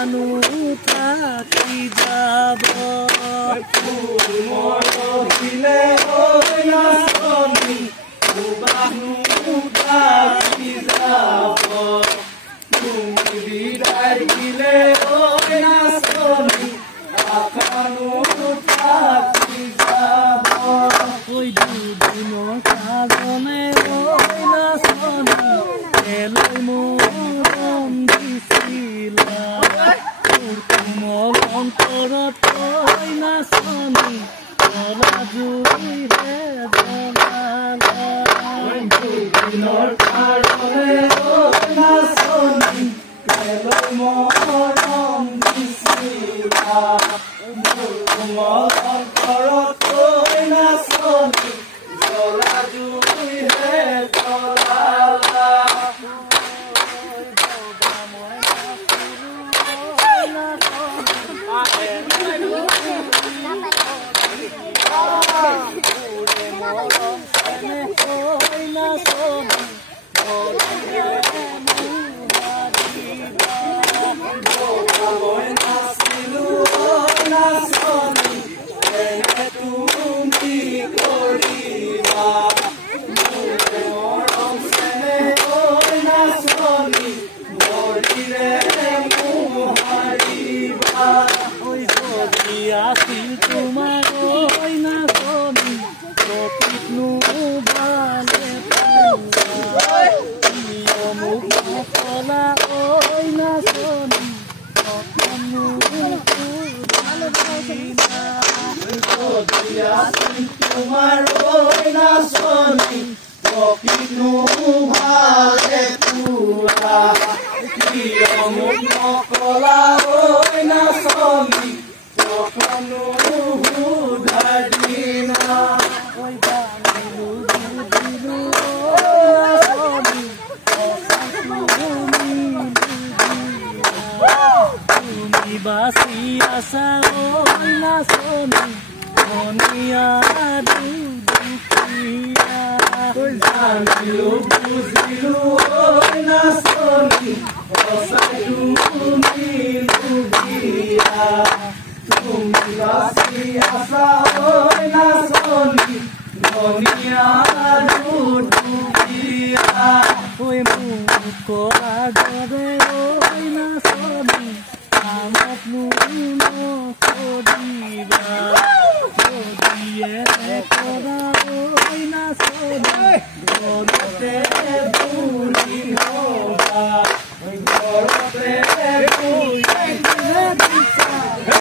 মানু থাকি যাব মৰহিলে ঐ নাচনী মানু থাকি যাব তুমি বিদায় দিলে ঐ নাচনী আখানো থাকি যাব ঐ দুদিনৰ কাৰণে ঐ নাচনী এলৈ মৰম দিছিলা কোমল অন্তৰত ঐ নাচনী তলা জুইৰে জ্বলালা দুদিনৰ কাৰণে ঐ নাচনী এলৈ মৰম দিছিলা কোমল অন্তৰত ঐ নাচনী তলা জুইৰে জ্বলালা আছিল তোমাৰ ঐ নাচনী প্ৰকৃতনো ভালে মোক নকলা ঐ নাচনী অকণো আছিল তোমাৰ ঐ নাচনী প্ৰকৃতনো ভালে পুৰা মোক নকলা ঐ নাচনী Kanu hudadina, oi banilu dilu, asoni, tumi basi asa oi nasoni, monia dudukia, oi banilu dilu, oi nasoni, osai tumi dudukia. Tumi basi asa oi nasoni monia dudukia oi muko agore